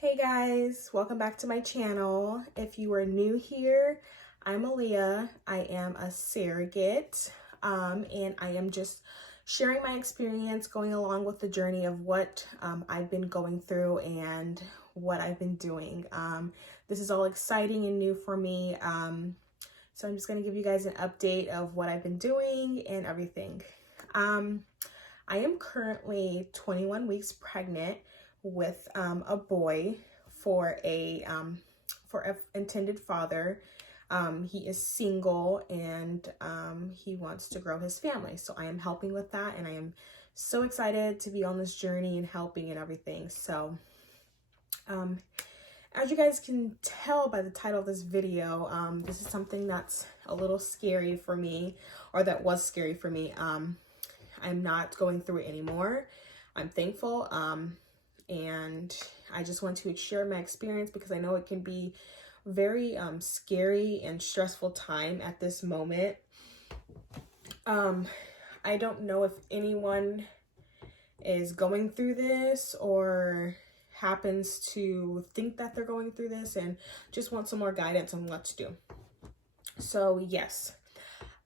Hey guys, welcome back to my channel. If you are new here, I'm Aaliyah. I am a surrogate, and I am just sharing my experience going along with the journey of what I've been going through and what I've been doing. This is all exciting and new for me, so I'm just going to give you guys an update of what I've been doing and everything. I am currently 21 weeks pregnant with a boy for a intended father. He is single and he wants to grow his family. So I am helping with that, and I am so excited to be on this journey and helping and everything. So as you guys can tell by the title of this video, this is something that's a little scary for me, or that was scary for me. I'm not going through it anymore. I'm thankful. And I just want to share my experience because I know it can be very scary and stressful time at this moment. I don't know if anyone is going through this or happens to think that they're going through this and just want some more guidance on what to do. So yes,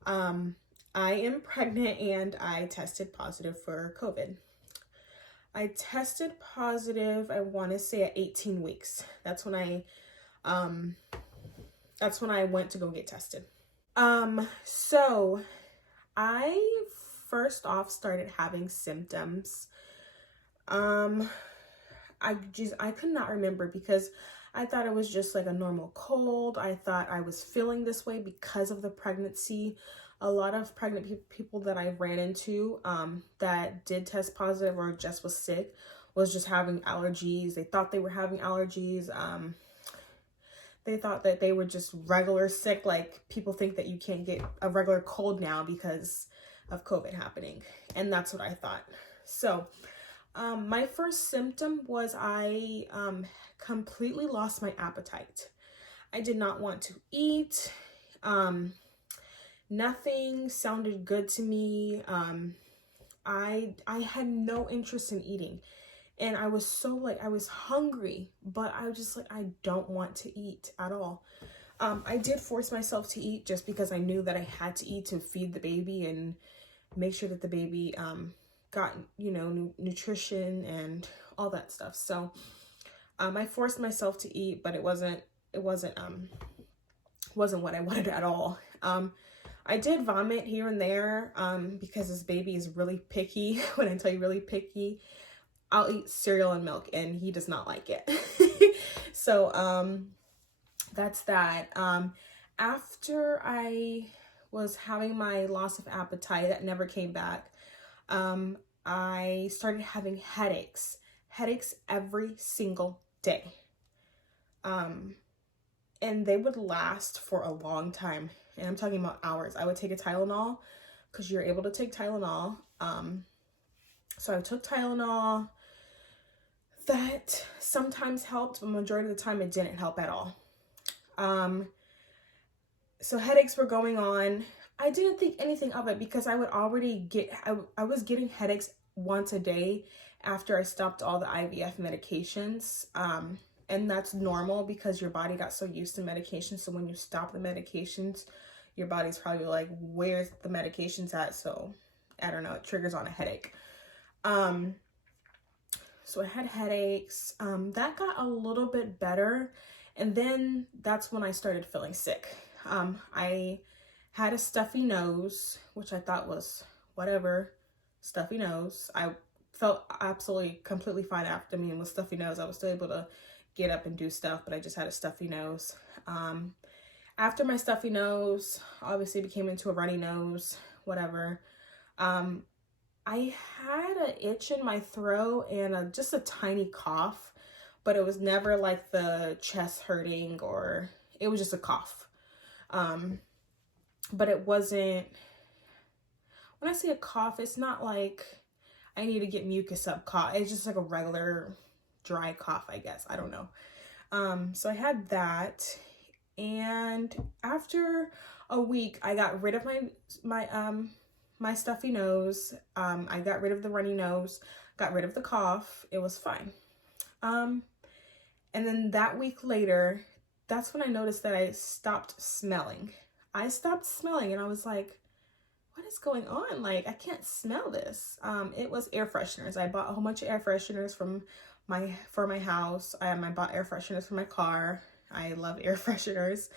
I am pregnant and I tested positive for COVID. I tested positive, I want to say at 18 weeks. That's when I went to go get tested. So I first off started having symptoms. I could not remember because I thought it was just like a normal cold. I thought I was feeling this way because of the pregnancy. A lot of pregnant people that I ran into that did test positive or just was sick was just having allergies. They thought they were having allergies. They thought that they were just regular sick. Like people think that you can't get a regular cold now because of COVID happening. And that's what I thought. So my first symptom was I completely lost my appetite. I did not want to eat. Nothing sounded good to me. I had no interest in eating, and I was so I was hungry, but I was just like, I don't want to eat at all. I did force myself to eat just because I knew that I had to eat to feed the baby and make sure that the baby got, nutrition and all that stuff. So I forced myself to eat, but it wasn't what I wanted at all. I did vomit here and there because this baby is really picky. When I tell you really picky, I'll eat cereal and milk and he does not like it. So that's that. After I was having my loss of appetite that never came back, I started having headaches every single day. And they would last for a long time. And I'm talking about hours. I would take a Tylenol because you're able to take Tylenol. So I took Tylenol. That sometimes helped, but majority of the time it didn't help at all. So headaches were going on. I didn't think anything of it because I would already I was getting headaches once a day after I stopped all the IVF medications. And that's normal because your body got so used to medications. So when you stop the medications, your body's probably like, where's the medications at? So I don't know, it triggers on a headache. So I had headaches. That got a little bit better. And then that's when I started feeling sick. I had a stuffy nose, which I thought was whatever, stuffy nose. I felt absolutely completely fine after me, and with stuffy nose, I was still able to get up and do stuff, but I just had a stuffy nose. After my stuffy nose, obviously became into a runny nose, whatever. I had an itch in my throat and just a tiny cough, but it was never like the chest hurting, or it was just a cough. But it wasn't, when I say a cough, it's not like I need to get mucus up cough. It's just like a regular dry cough, I guess. I don't know. So I had that, and after a week, I got rid of my stuffy nose. I got rid of the runny nose, got rid of the cough. It was fine. And then that week later, that's when I noticed that I stopped smelling. I stopped smelling and I was like, what is going on? Like, I can't smell this. It was air fresheners. I bought a whole bunch of air fresheners for my house. I bought air fresheners for my car. I love air fresheners.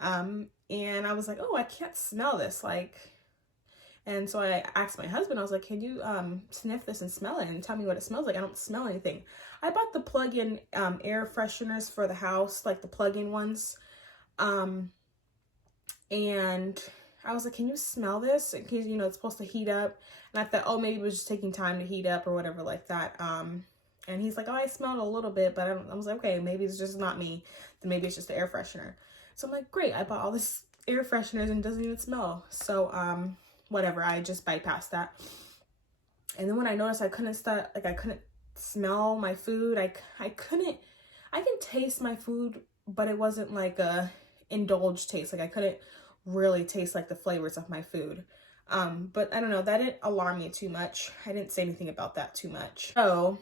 And I was like, oh, I can't smell this. Like, and so I asked my husband, I was like, can you sniff this and smell it and tell me what it smells like? I don't smell anything. I bought the plug-in air fresheners for the house, like the plug-in ones. And I was like, can you smell this? Because, you know, it's supposed to heat up. And I thought, oh, maybe it was just taking time to heat up or whatever like that. And he's like, oh, I smelled a little bit, but I was like, okay, maybe it's just not me. Then maybe it's just the air freshener. So I'm like, great, I bought all this air fresheners and it doesn't even smell. So, whatever, I just bypassed that. And then when I noticed I couldn't smell my food, I can taste my food, but it wasn't like a indulged taste. Like I couldn't really taste like the flavors of my food. But I don't know, that didn't alarm me too much. I didn't say anything about that too much. So,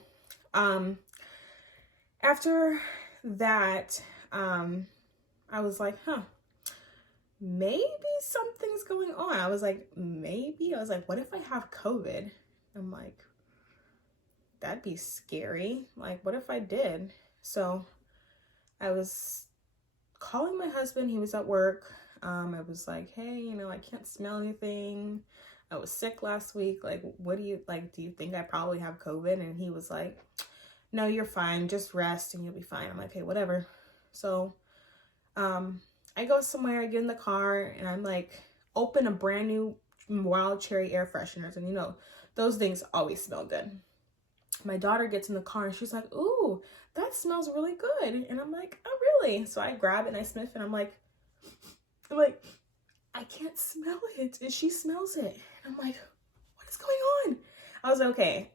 after that, I was like, maybe something's going on. I was like, what if I have COVID? I'm like, that'd be scary. Like, what if I did? So I was calling my husband. He was at work. I was like, hey, you know, I can't smell anything. I was sick last week. Like, do you think I probably have COVID? And he was like, no, you're fine. Just rest and you'll be fine. I'm like, okay, whatever. So, I go somewhere, I get in the car, and I'm like, open a brand new wild cherry air fresheners. And you know, those things always smell good. My daughter gets in the car and she's like, ooh, that smells really good. And I'm like, oh, really? So I grab it and I sniff and I'm like, I can't smell it. And she smells it. And I'm like, what is going on? I was like, okay.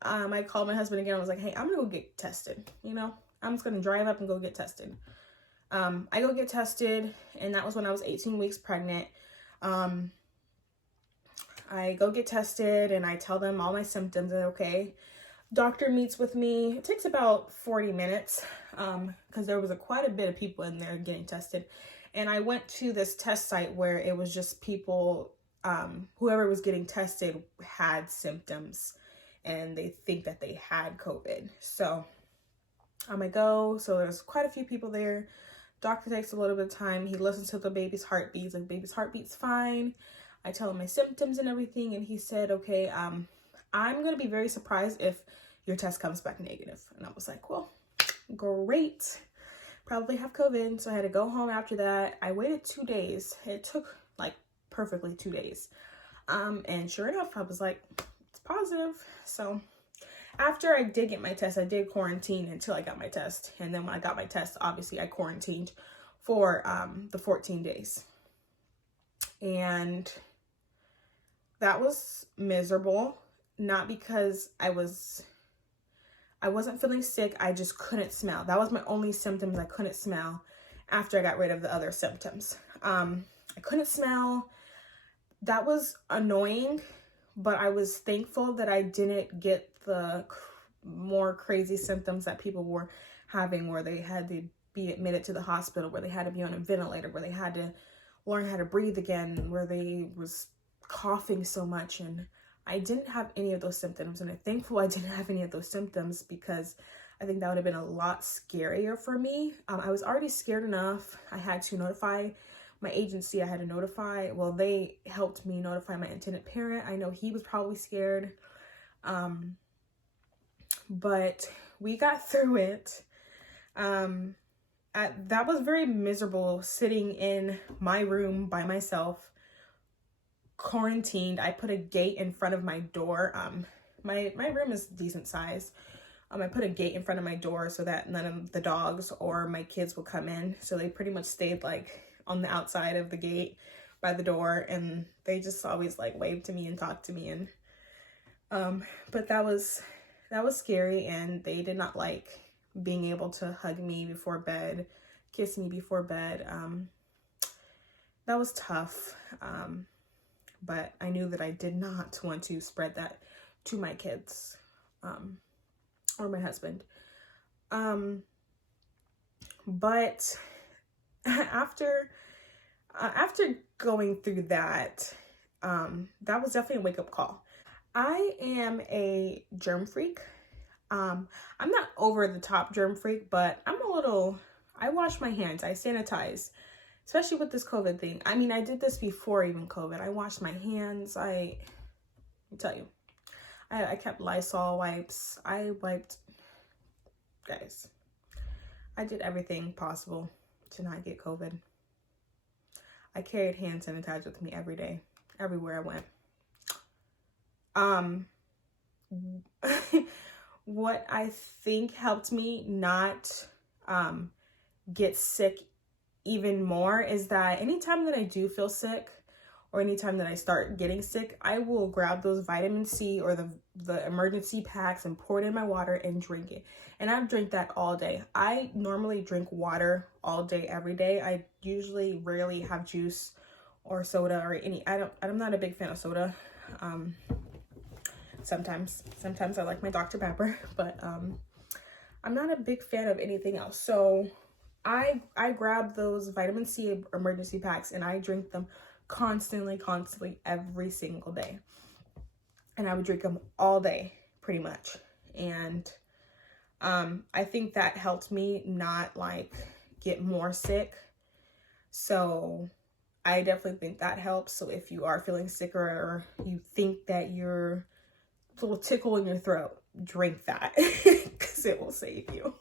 I called my husband again. I was like, hey, I'm gonna go get tested. You know, I'm just gonna drive up and go get tested. I go get tested, and that was when I was 18 weeks pregnant. I go get tested and I tell them all my symptoms and okay. Doctor meets with me. It takes about 40 minutes because there was quite a bit of people in there getting tested. And I went to this test site where it was just people, whoever was getting tested had symptoms and they think that they had COVID. So I go, so there's quite a few people there. Doctor takes a little bit of time. He listens to the baby's heartbeats. Like, baby's heartbeat's fine. I tell him my symptoms and everything. And he said, okay, I'm going to be very surprised if your test comes back negative. And I was like, well, great. Probably have COVID. So I had to go home after that. I waited 2 days. It took like perfectly 2 days. And sure enough, I was like, it's positive. So after I did get my test, I did quarantine until I got my test. And then when I got my test, obviously I quarantined for the 14 days. And that was miserable. Not because I wasn't feeling sick. I just couldn't smell. That was my only symptoms. I couldn't smell after I got rid of the other symptoms. I couldn't smell. That was annoying, but I was thankful that I didn't get the more crazy symptoms that people were having, where they had to be admitted to the hospital, where they had to be on a ventilator, where they had to learn how to breathe again, where they was coughing so much. And I didn't have any of those symptoms, and I'm thankful I didn't have any of those symptoms because I think that would have been a lot scarier for me. I was already scared enough. I had to notify my agency. I had to notify, well, they helped me notify my intended parent. I know he was probably scared. But we got through it. That was very miserable, sitting in my room by myself, quarantined. I put a gate in front of my door. My room is decent size. I put a gate in front of my door so that none of the dogs or my kids will come in. So they pretty much stayed like on the outside of the gate by the door, and they just always like waved to me and talked to me. And but that was scary, and they did not like being able to hug me before bed, kiss me before bed. That was tough. But I knew that I did not want to spread that to my kids, or my husband. But after going through that, that was definitely a wake-up call. I am a germ freak. I'm not over the top germ freak, but I wash my hands, I sanitize, especially with this COVID thing. I mean, I did this before even COVID. I washed my hands. Let me tell you, I kept Lysol wipes. I wiped, guys, I did everything possible to not get COVID. I carried hand sanitizer with me every day, everywhere I went. What I think helped me not get sick even more is that anytime that I do feel sick, or anytime that I start getting sick, I will grab those vitamin C or the emergency packs and pour it in my water and drink it. And I've drank that all day. I normally drink water all day, every day. I usually rarely have juice or soda or I'm not a big fan of soda. Sometimes I like my Dr. Pepper, but I'm not a big fan of anything else. So I grab those vitamin C emergency packs and I drink them constantly every single day. And I would drink them all day pretty much. And I think that helped me not like get more sick. So I definitely think that helps. So if you are feeling sick or you think that you're a little tickle in your throat, drink that because it will save you.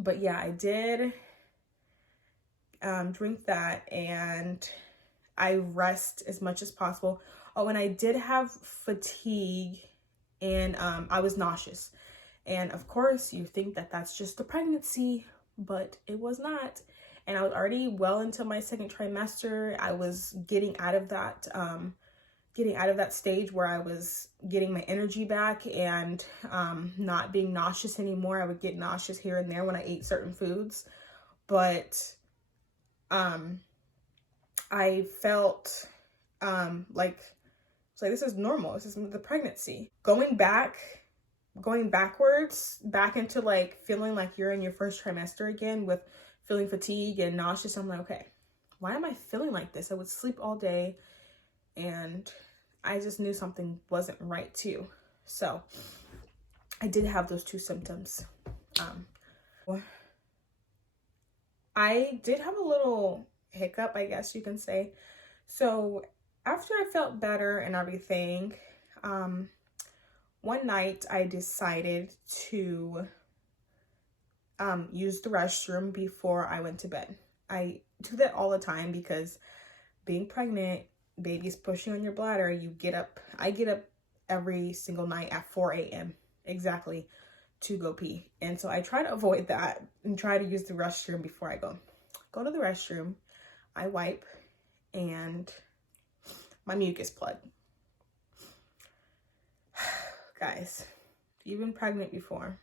But yeah, I did drink that, and I rest as much as possible. Oh, and I did have fatigue, and I was nauseous. And of course, you think that that's just the pregnancy, but it was not. And I was already well into my second trimester. I was getting out of that stage where I was getting my energy back and not being nauseous anymore. I would get nauseous here and there when I ate certain foods, but I felt like this is normal. This is the pregnancy. Going backwards, back into like feeling like you're in your first trimester again with feeling fatigue and nauseous. I'm like, okay, why am I feeling like this? I would sleep all day and I just knew something wasn't right too. So I did have those two symptoms. I did have a little hiccup, I guess you can say. So after I felt better and everything, one night I decided to use the restroom before I went to bed. I do that all the time because being pregnant, baby's pushing on your bladder, I get up every single night at 4 a.m. exactly to go pee. And so I try to avoid that and try to use the restroom before I go to the restroom. I wipe and my mucus plug. Guys, if you've been pregnant before,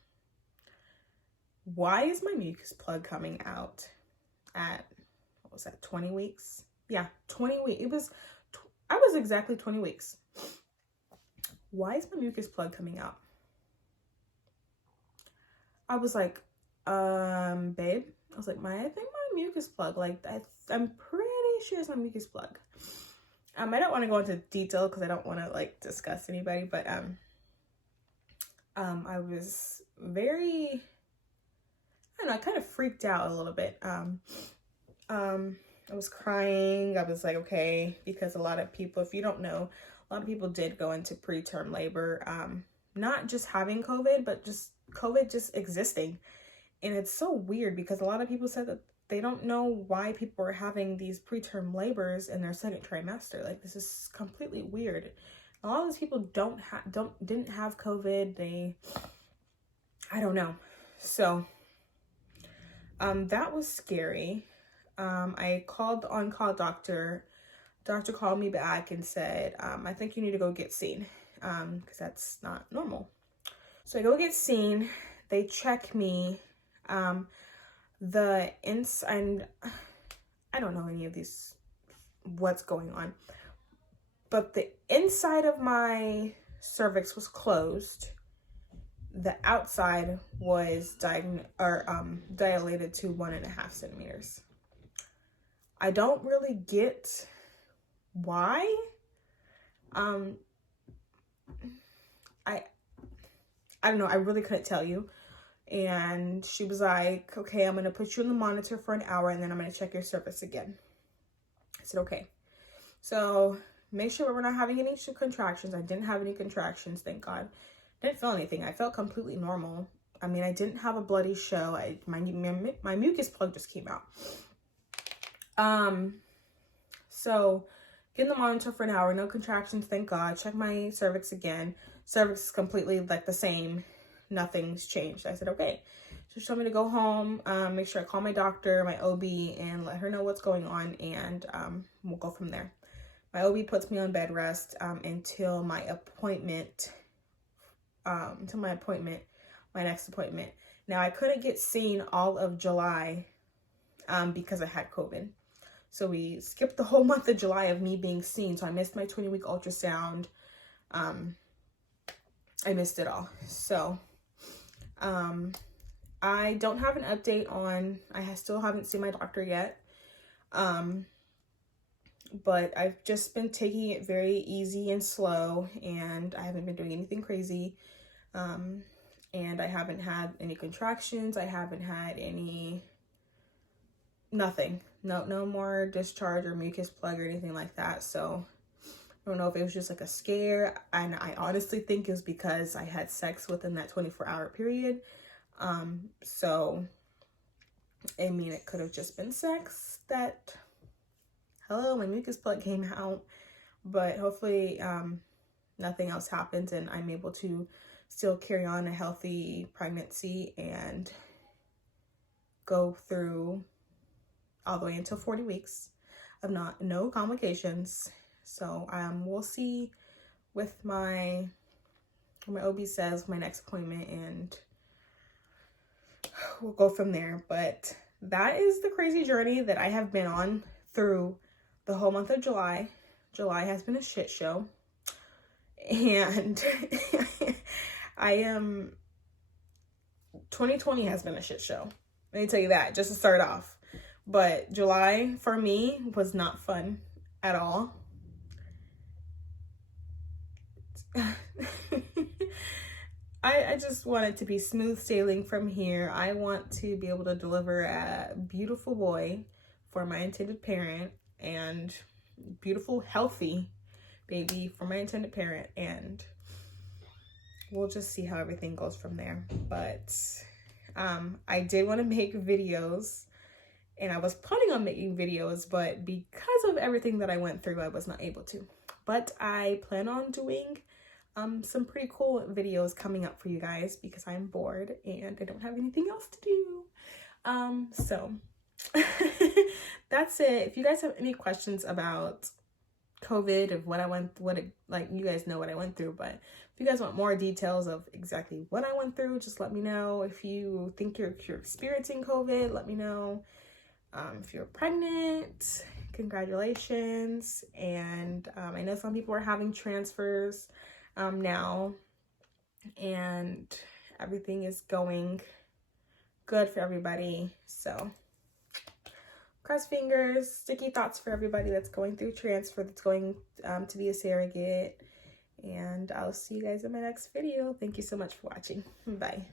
why is my mucus plug coming out at, 20 weeks? Yeah, 20 weeks. I was exactly 20 weeks. Why is my mucus plug coming out? I was like, babe. I was like, I think my mucus plug, I'm pretty sure it's my mucus plug. I don't want to go into detail because I don't want to like discuss anybody, but I was very, I kind of freaked out a little bit. I was crying. I was like, okay, because a lot of people, if you don't know, a lot of people did go into preterm labor, not just having COVID, but just COVID just existing. And it's so weird because a lot of people said that they don't know why people are having these preterm labors in their second trimester. Like, this is completely weird. A lot of those people didn't have COVID. I don't know. So, that was scary. I called the on-call doctor. Doctor called me back and said, I think you need to go get seen, because that's not normal. So I go get seen. They check me. The inside, I don't know any of these, what's going on, but the inside of my cervix was closed. the outside was dilated to 1.5 centimeters. I don't really get why. I don't know. I really couldn't tell you. And she was like, okay, I'm going to put you on the monitor for an hour and then I'm going to check your cervix again. I said, okay. So make sure we're not having any contractions. I didn't have any contractions, thank God. Didn't feel anything. I felt completely normal. I mean, I didn't have a bloody show. My mucus plug just came out. So get in the monitor for an hour, no contractions, thank God. Check my cervix again. Cervix is completely like the same. Nothing's changed. I said, okay. So she told me to go home, make sure I call my doctor, my OB, and let her know what's going on, and we'll go from there. My OB puts me on bed rest until my appointment, my next appointment. Now, I couldn't get seen all of July because I had COVID. So we skipped the whole month of July of me being seen. So I missed my 20-week ultrasound. I missed it all. So I don't have an update on, still haven't seen my doctor yet. But I've just been taking it very easy and slow, and I haven't been doing anything crazy. And I haven't had any contractions. I haven't had nothing. No more discharge or mucus plug or anything like that. So I don't know if it was just like a scare. And I honestly think it was because I had sex within that 24-hour period. So, I mean, it could have just been sex that, hello, my mucus plug came out. But hopefully, nothing else happens and I'm able to still carry on a healthy pregnancy and go through all the way until 40 weeks of no complications. So we'll see with what my OB says, my next appointment, and we'll go from there. But that is the crazy journey that I have been on through the whole month of July. July has been a shit show. And 2020 has been a shit show. Let me tell you that, just to start off. But July, for me, was not fun at all. I just want it to be smooth sailing from here. I want to be able to deliver a beautiful boy for my intended parent, and beautiful, healthy baby for my intended parent, and we'll just see how everything goes from there. But I did want to make videos, and I was planning on making videos, but because of everything that I went through, I was not able to. But I plan on doing some pretty cool videos coming up for you guys because I'm bored and I don't have anything else to do. So that's it. If you guys have any questions about COVID, of you guys know what I went through, but if you guys want more details of exactly what I went through, just let me know. If you think you're experiencing COVID, let me know. If you're pregnant, congratulations. And I know some people are having transfers now, and everything is going good for everybody. So cross fingers, sticky thoughts for everybody that's going through transfer, that's going to be a surrogate. And I'll see you guys in my next video. Thank you so much for watching. Bye.